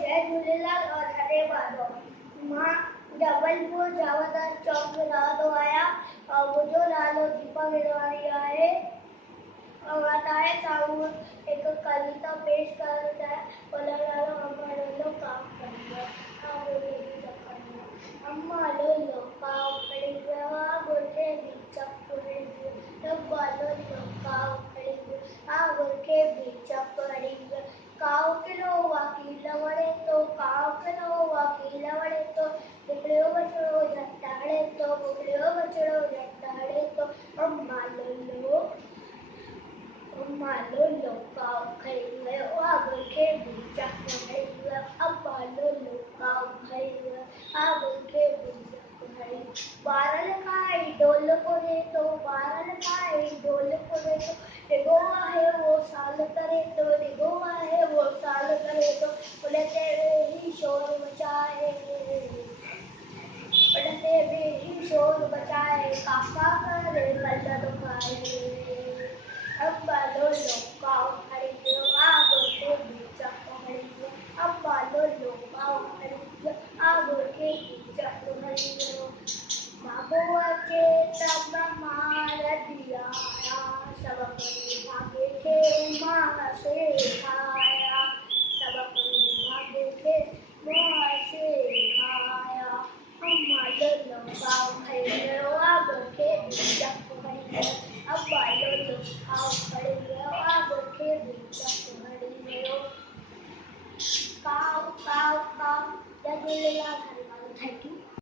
जय झूलेलाल और हरे माधव। मां जबलपुर जावदार चौक में रहंदो आहियां और मुंहिंजो नालो दीपा गिरवाणी आहे और मां तव्हांजे साम्हूं हिकु कविता पेश करणु चाहियां। उन जो नालो अम्मा लोलो काव खणी वियो। अम्मा लोलो काव खणी वियो आ मुर्गे जी चपड़ी वियो। अम्मा लोलो काव खणी वियो आ मुर्गे जी चपड़ी वियो। काव किलो वकील वणे तो काव किलो वकील वणे तो बुकड़ियो बचड़ो झटाड़े तो बुकड़ियो बचड़ो झटाड़े तो अम्मा लोलो काव खणी वियो आ मुर्गे जी चपड़ी वियो। अम्मा लोलो काव खणी वियो आ मुर्गे जी चपड़ी। ॿारनि खाई ढोल पुरे तो ॿारनि खाई ढोल पुरे तो डिघो आहे वो साल करे तो डिघो आहे वो साल करे तो उन ते वेही शोर मचाए काका करे कलर खाए। अम्मा लोलो